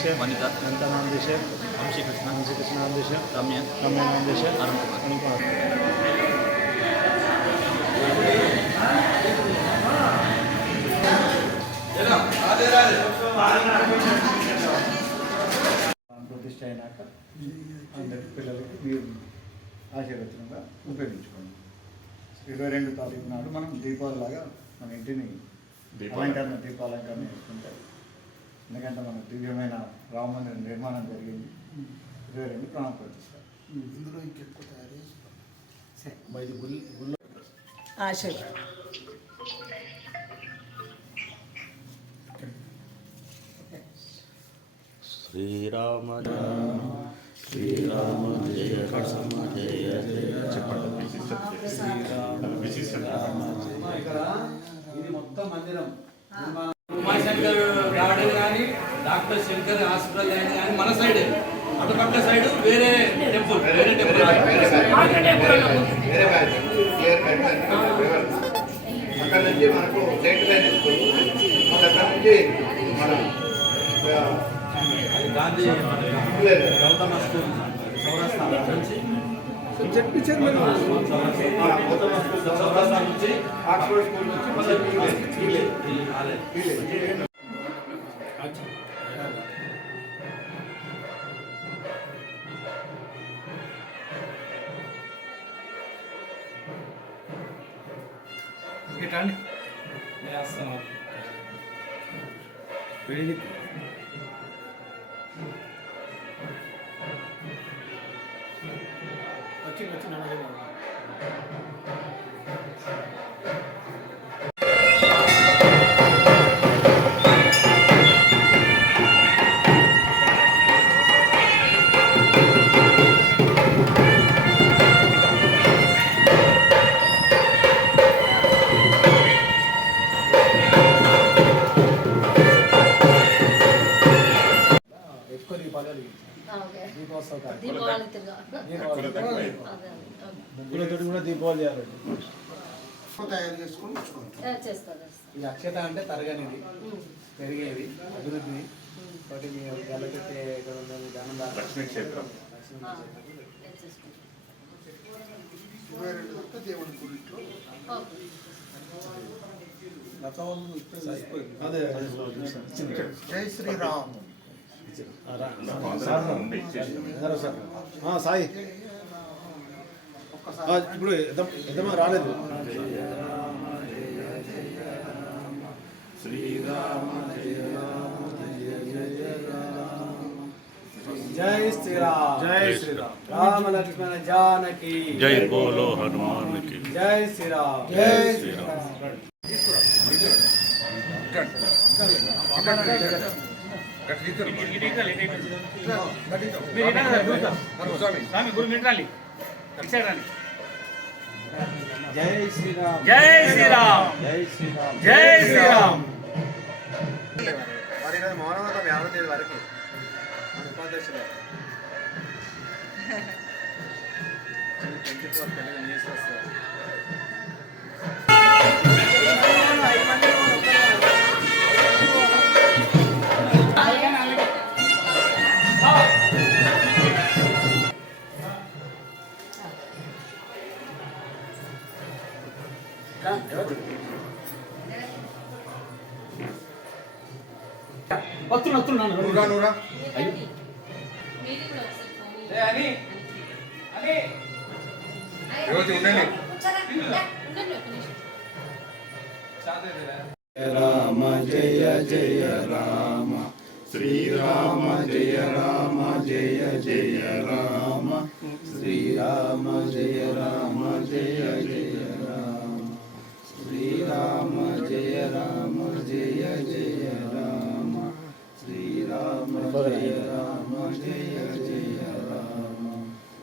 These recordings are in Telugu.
దిశ వనిత. ఎంత నామ దిశ వంశీకృష్ణ. శ్రీకృష్ణ నామ దిశ రమ్య. రమ్య నామ దిశ అరుణ్ కుమార్. అనుకుమార్ ప్రతిష్ట అయినాక అందరి పిల్లలకి మీరు ఆశీర్వచనంగా ఉపయోగించుకోండి. ఇరవై రెండు తారీఖు నాడు మనం దీపావళిలాగా మన ఇంటిని అలంకరణ దీపాలంకరణ చేసుకుంటాం ఎందుకంటే మన దివ్యమైన రామ మందిర నిర్మాణం జరిగింది. ఇరవై రెండు ప్రాణ ప్రతిష్ట ఇందులో ఇంకెక్కువ తయారు ఆశ శ్రీరామ శ్రీరామ జయ రామ జయ జయ ఇది మొత్తం మందిరం. ఉమాశంకర్ గార్డెన్ కానీ డాక్టర్ శంకర్ హాస్పిటల్ కానీ కానీ మన సైడ్ అటుపక్క సైడ్ వేరే టెంపుల్ వేరే టెంపుల్. అక్కడ నుంచి మనకు సెంట్ లైన్ అక్కడ నుంచి మన గాంధీ. గౌతమ స్కూల్ చౌరస్తా నుంచి. ఆ, గౌతమ స్కూల్ చౌరస్తా నుంచి ఆక్స్ఫర్డ్ స్కూల్ నుంచి మళ్ళీ వీలే. ఈ ముగ్గులతోటి కూడా దీపావళి చేయాలండి. తయారు చేసుకొని ఉంచుకోండి ఈ అక్షత అంటే తరగనిది. పెరిగేది అభివృద్ధి ఒకటి మీ గల్లపెట్టే ఇక్కడ ఉన్నది ధనం లక్ష్మీ క్షేత్రం. ఇరవై రెండు తప్ప దేవుడి గుడిలో అదే. జై శ్రీరామ్. సాయి. ఇప్పుడు ఎదమా రాలేదు. జై శ్రీరామ్. జై శ్రీరామ్. రామ లక్ష్మణ జానకి జై బోలో హనుమాన్కి. జై శ్రీరామ్. జై శ్రీరామ్. జై శ్రీరామ్ జై శ్రీరామ్ జై శ్రీరామ్ జై శ్రీరామ్ మరి ఈరోజు యాభై తేదీ వరకు మన ఉపాధ్యక్షులు ట్వంటీ ఫోర్ తెలుగు న్యూస్ వస్తుంది భక్తులు వస్తున్నాను నూరా నూరా. అని. అని. రోజు ఉండండి. రామ జయ జయ రామ. శ్రీరామ జయ రామ జయ జయ రామ. శ్రీరామ జయ రామ జయ జయ రామ. శ్రీరామ జయ రామ జయ జయ రామ శ్రీరామ జయ రామ జయ జయ రామ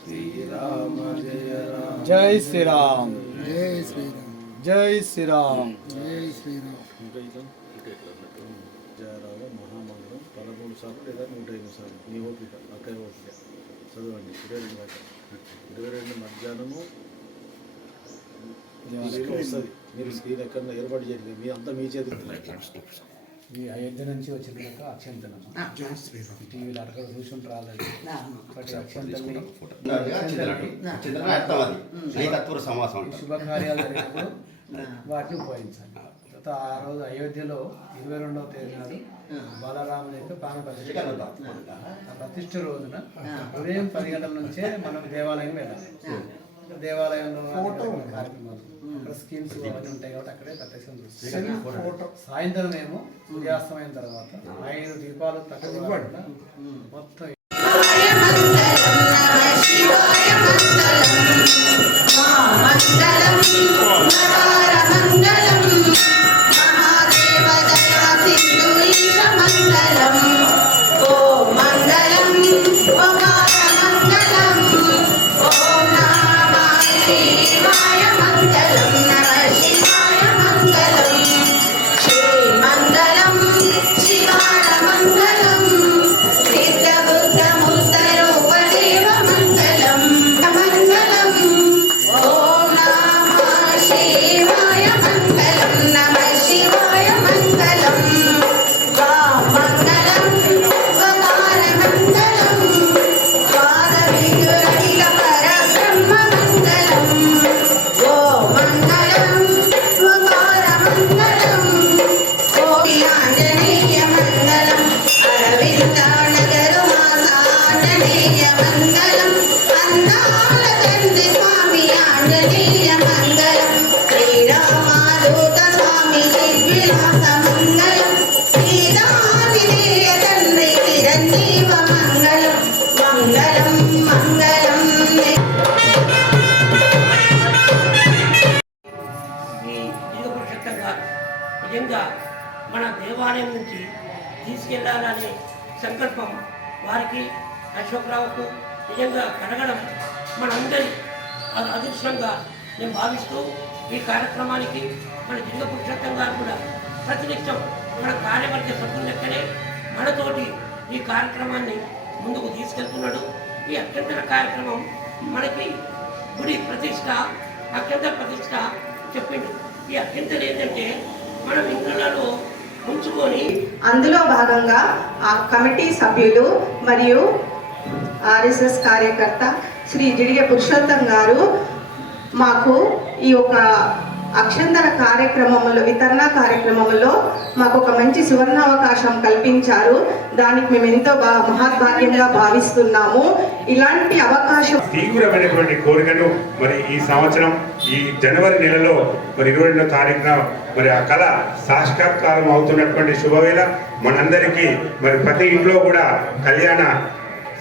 శ్రీరామ జయ రామ జై శ్రీరామ్ జై శ్రీరామ్ జై శ్రీరామ్ జై శ్రీరామ్ జయరామ మహామంగళం పదమూడు సార్లు లేదా నూట ఎనిమిది సార్లు మీ ఓపిక అక్కయ్య ఓపిక చదవండి ఇరవై రెండు దాకా ఇరవై రెండు మధ్యాహ్నము వస్తుంది మీరు స్క్రీన్ ఎక్కడ ఏర్పాటు చేయండి మీ అంతా మీ చేతికి ఈ అయోధ్య నుంచి వచ్చిన అక్షంతనమ్మ టీవీలో అక్కడ చూసుకుంటారు ఆల్రెడీ సమాసం శుభకార్యాలు జరిగినప్పుడు వాటిని ఉపయోగించాలి. తర్వాత ఆ రోజు అయోధ్యలో ఇరవై రెండవ తేదీ నాడు బాలరాముని యొక్క ప్రాణ ప్రతిష్ఠ ప్రతిష్ఠ రోజున ఉదయం పది గంటల నుంచే మనం దేవాలయం వెళ్ళాలి. దేవాలయంలో కార్యక్రమాలు. అక్కడ స్కీమ్స్ అవన్నీ ఉంటాయి కాబట్టి అక్కడే ప్రత్యక్షం చూస్తాం. సాయంత్రం ఏమో సూర్యాస్తమైన తర్వాత ఐదు దీపాలు తక్కువ మొత్తం మంగళం దేవాలయం నుంచి తీసుకెళ్ళాలనే సంకల్పం వారికి అశోక్రావుకు నిజంగా కలగడం మనందరి అదృష్టంగా నేను భావిస్తూ ఈ కార్యక్రమానికి మన జిల్లా పురుషోత్తం గారు కూడా ప్రతినిత్యం మన కార్యవర్గ సభ్యుల లెక్కనే మనతోటి ఈ కార్యక్రమాన్ని ముందుకు తీసుకెళ్తున్నాడు. ఈ అత్యంత కార్యక్రమం మనకి గుడి ప్రతిష్ట అత్యంత ప్రతిష్ట చెప్పిండు. ఈ అత్యంతలు ఏంటంటే మనం ఇంట్లో ఉంచుకొని అందులో భాగంగా ఆ కమిటీ సభ్యులు మరియు ఆర్ఎస్ఎస్ కార్యకర్త శ్రీ జిడిగే పురుషోత్తం గారు మాకు ఈ యొక్క అక్షంతర కార్యక్రమంలో వితరణ కార్యక్రమంలో మాకు ఒక మంచి సువర్ణావకాశం కల్పించారు. దానికి మేము ఎంతో మహాభాగ్యంగా భావిస్తున్నాము. ఇలాంటి అవకాశం తీవ్రమైనటువంటి కోరికను మరి ఈ సంవత్సరం ఈ జనవరి నెలలో మరి ఇరవై రెండో తారీఖున మరి ఆ కళ సాక్షాత్కారం అవుతున్నటువంటి శుభవేళ మనందరికీ మరి ప్రతి ఇంట్లో కూడా కళ్యాణ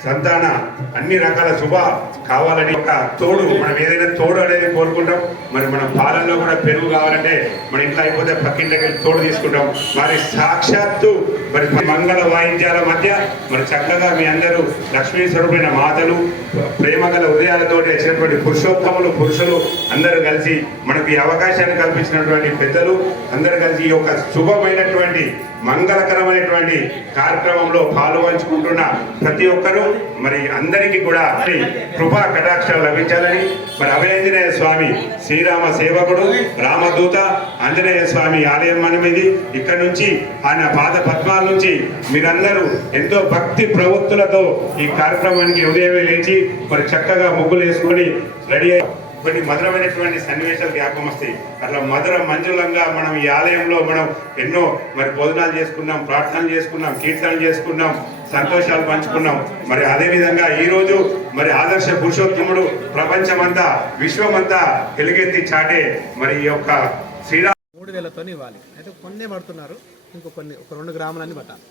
సంతాన అన్ని రకాల శుభ కావాలని ఒక తోడు. మనం ఏదైనా తోడు అనేది కోరుకుంటాం. మరి మన పాలనలో కూడా పెరుగు కావాలంటే మన ఇంట్లో అయిపోతే పక్కింటికి వెళ్ళి తోడు తీసుకుంటాం. మరి సాక్షాత్తు మరి మంగళ వాయిద్యాల మధ్య మరి చక్కగా మీ అందరూ లక్ష్మీ స్వరూపమైన మాతలు ప్రేమ గల ఉదయాలతో వచ్చినటువంటి పురుషోత్తములు పురుషులు అందరూ కలిసి మనకు ఈ అవకాశాన్ని కల్పించినటువంటి పెద్దలు అందరూ కలిసి ఈ యొక్క శుభమైనటువంటి మంగళకరమైనటువంటి కార్యక్రమంలో పాల్గొంచుకుంటున్న ప్రతి ఒక్కరూ మరి అందరికీ కూడా మరి కృపా కటాక్షాలు లభించాలని. మరి అభయాంజనేయ స్వామి శ్రీరామ సేవకుడు రామదూత ఆంజనేయ స్వామి ఆలయం మనమిది ఇక్కడ నుంచి ఆయన పాద పద్మాల నుంచి మీరందరూ ఎంతో భక్తి ప్రవృత్తులతో ఈ కార్యక్రమానికి ఉదయమే లేచి మరి చక్కగా ముగ్గులు వేసుకొని రెడీ అయ్యి కొన్ని మధురమైనటువంటి సన్నివేశాలు జ్ఞాపకం వస్తాయి. అట్లా మధుర మంజులంగా మనం ఈ ఆలయంలో మనం ఎన్నో మరి భోజనాలు చేసుకున్నాం ప్రార్థనలు చేసుకున్నాం కీర్తనలు చేసుకున్నాం. సంతోషాలు పంచుకున్నాం. మరి అదే విధంగా ఈ రోజు మరి ఆదర్శ పురుషోత్తముడు ప్రపంచమంతా విశ్వమంతా ఎలుగెత్తి చాటే మరి ఈ యొక్క శ్రీరామ మూడు వేలతో ఇవ్వాలి. అయితే కొన్నే పడుతున్నారు. ఇంకో కొన్ని ఒక రెండు గ్రాములన్నీ పట్టాలి.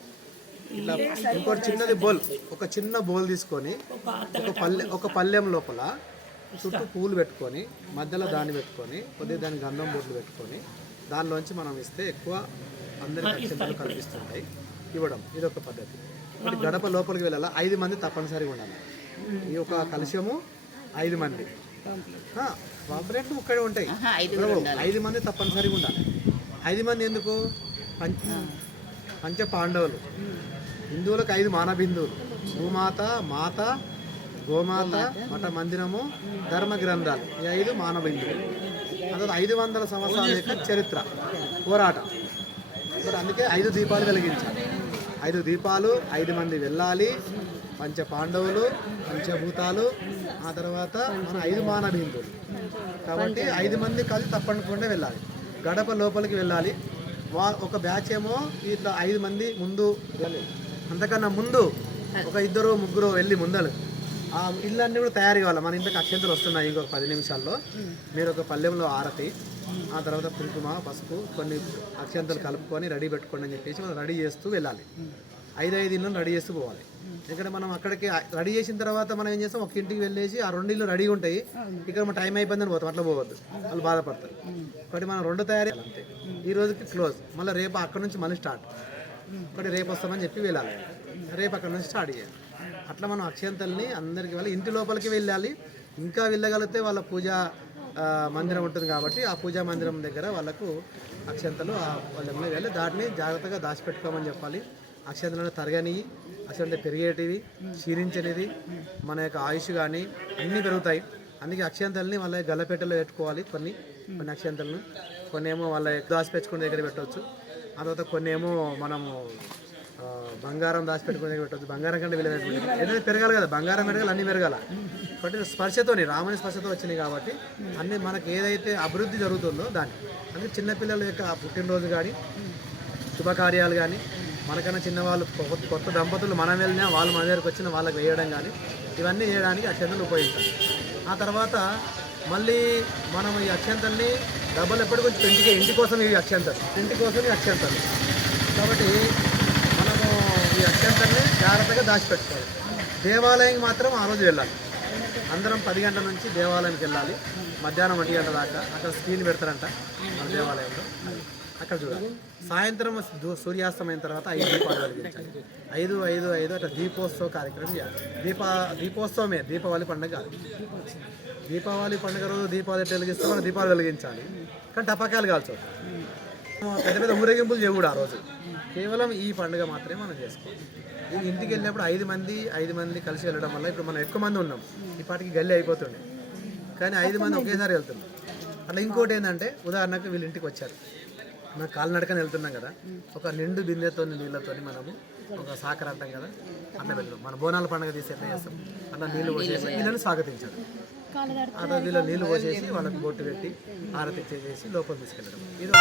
ఇట్లా ఇంకోటి చిన్నది బోల్ ఒక చిన్న బోల్ తీసుకొని ఒక పల్లె ఒక పల్లెం లోపల చుట్టూ పూలు పెట్టుకొని మధ్యలో దాన్ని పెట్టుకొని కొద్దిగా దాని గంధం బొట్లు పెట్టుకొని దానిలోంచి మనం ఇస్తే ఎక్కువ అందరికి అత్యంతలు కనిపిస్తుంటాయి. ఇవ్వడం ఇది ఒక పద్ధతి. గడప లోపలికి వెళ్ళాలా? ఐదు మంది తప్పనిసరిగా ఉండాలి. ఈ ఒక కలుషము ఐదు మంది. పాంప్లెట్లు ఒక్కడే ఉంటాయి. ఐదు మంది తప్పనిసరిగా ఉండాలి. ఐదు మంది ఎందుకు? పంచ పంచ పాండవులు. హిందువులకు ఐదు మానబిందువులు. భూమాత మాత గోమాత మఠ మందిరము ధర్మ గ్రంథాలు. ఈ ఐదు మానబిందువులు. అదే ఐదు వందల సంవత్సరాల యొక్క చరిత్ర. పోరాటం. అందుకే ఐదు దీపాలు వెలిగించాలి. ఐదు దీపాలు ఐదు మంది వెళ్ళాలి పంచ పాండవులు పంచభూతాలు ఆ తర్వాత మన ఐదు మానవీందులు కాబట్టి ఐదు మంది కలిసి తప్పకుండా వెళ్ళాలి. గడప లోపలికి వెళ్ళాలి. వా ఒక బ్యాచ్ ఏమో ఇట్లా ఐదు మంది ముందు అంతకన్నా ముందు ఒక ఇద్దరు ముగ్గురు వెళ్ళి ముందలు. ఆ ఇల్లన్నీ కూడా తయారు కావాలి. మన ఇంటికి అక్షంతలు వస్తున్నాయి ఇంకొక పది నిమిషాల్లో. మీరు ఒక పల్లెంలో ఆరతి. ఆ తర్వాత కుంకుమ పసుపు కొన్ని అక్షంతలు కలుపుకొని రెడీ పెట్టుకోండి అని చెప్పేసి మనం రెడీ చేస్తూ వెళ్ళాలి. ఐదు ఐదు ఇళ్ళను రెడీ చేస్తూ పోవాలి. ఇక్కడ మనం అక్కడికి రెడీ చేసిన తర్వాత మనం ఏం చేస్తాం ఒక ఇంటికి వెళ్ళేసి ఆ రెండు ఇళ్ళు రెడీ ఉంటాయి. ఇక్కడ మన టైం అయిపోయిందని పోతాం అట్లా పోవద్దు. వాళ్ళు బాధపడతారు. కాబట్టి మనం రెండు తయారీ అంతే. ఈ రోజుకి క్లోజ్. మళ్ళీ రేపు అక్కడ నుంచి మళ్ళీ స్టార్ట్. ఒకటి రేపు వస్తామని చెప్పి వెళ్ళాలి. రేపు అక్కడ నుంచి స్టార్ట్ చేయాలి. అట్లా మనం అక్షంతల్ని అందరికి వెళ్ళి ఇంటి లోపలికి వెళ్ళాలి. ఇంకా వెళ్ళగలిగితే వాళ్ళ పూజ మందిరం ఉంటుంది కాబట్టి ఆ పూజా మందిరం దగ్గర వాళ్ళకు అక్షంతలు వాళ్ళు వాళ్ళ వెళ్ళి దాటిని జాగ్రత్తగా దాచిపెట్టుకోమని చెప్పాలి. అక్షంతలను తరగనివి అక్షంతలు పెరిగేటివి క్షీణించనిది మన యొక్క ఆయుష్ కానీ అన్నీ పెరుగుతాయి. అందుకే అక్షంతల్ని వాళ్ళ గల్లపెట్టెలో పెట్టుకోవాలి కొన్ని కొన్ని అక్షంతలను. కొన్ని ఏమో వాళ్ళ దాచిపెట్టుకునే దగ్గర పెట్టవచ్చు ఆ తర్వాత కొన్ని ఏమో మనము బంగారం దాచిపెట్టుకునే దగ్గర పెట్టవచ్చు బంగారం కంటే విలువ ఏదైనా పెరగాలి కదా బంగారం పెరగాలి అన్నీ పెరగాల? కాబట్టి స్పర్శతోని రాముని స్పర్శతో వచ్చినాయి కాబట్టి అన్ని మనకి ఏదైతే అభివృద్ధి జరుగుతుందో దాన్ని. అందుకే చిన్నపిల్లల యొక్క పుట్టినరోజు కానీ శుభకార్యాలు కానీ మనకన్నా చిన్నవాళ్ళు కొత్త కొత్త దంపతులు మనం వెళ్ళినా వాళ్ళు మన దగ్గరకు వచ్చిన వాళ్ళకి వేయడం కానీ ఇవన్నీ చేయడానికి అక్షంతలు ఉపయోగిస్తాం ఆ తర్వాత మళ్ళీ మనం ఈ అక్షంతల్ని డబ్బులు ఎప్పటికీ కొంచెం ఇంటికి ఇంటి కోసం ఇవి అక్షంతలు ఇంటి కోసం ఇవి అక్షంతలు కాబట్టి మనము ఈ అక్షంతల్ని జాగ్రత్తగా దాచిపెట్టుకోవాలి. దేవాలయం మాత్రం ఆ రోజు వెళ్ళాలి. అందరం పది గంటల నుంచి దేవాలయానికి వెళ్ళాలి. మధ్యాహ్నం ఒంటి గంట దాకా. అక్కడ స్క్రీన్ పెడతారంట మన దేవాలయంలో. అక్కడ చూడాలి. సాయంత్రం సూర్యాస్తమైన తర్వాత ఐదు దీపాలు వెలిగించాలి. ఐదు ఐదు ఐదు అట్లా దీపోత్సవ కార్యక్రమం చేయాలి. దీపా దీపోత్సవమే. దీపావళి పండుగ. కాదు దీపావళి పండుగ రోజు దీపావళి వెలిగిస్తే మనం దీపాలు వెలిగించాలి. కానీ టపాకాయలు కాల్చవద్దు పెద్ద పెద్ద ఊరేగింపులు చేయకూడదు ఆ రోజు. కేవలం ఈ పండుగ మాత్రమే మనం చేసుకోవాలి. ఇంటికి వెళ్ళినప్పుడు ఐదు మంది ఐదు మంది కలిసి వెళ్ళడం వల్ల ఇప్పుడు మనం ఎక్కువ మంది ఉన్నాం. ఈ పాటికి గల్లి అయిపోతుండే. కానీ ఐదు మంది ఒకేసారి వెళ్తున్నాం. అట్లా ఇంకోటి ఏంటంటే ఉదాహరణకు వీళ్ళ ఇంటికి వచ్చారు. మనం కాలినడకని వెళ్తున్నాం కదా. ఒక నిండు బిందెతో నీళ్ళతో మనము ఒక సాకర అంటాం కదా. అట్లా వెళ్తాం మన బోనాల పండుగ తీసి ఎట్లా చేస్తాం? అట్లా నీళ్ళు పోసేసి వీళ్ళని స్వాగతించారు అట్లా వీళ్ళ నీళ్ళు పోసేసి వాళ్ళకి బొట్టు పెట్టి హారతి ఇచ్చేసేసి లోపల తీసుకెళ్ళడం. ఇది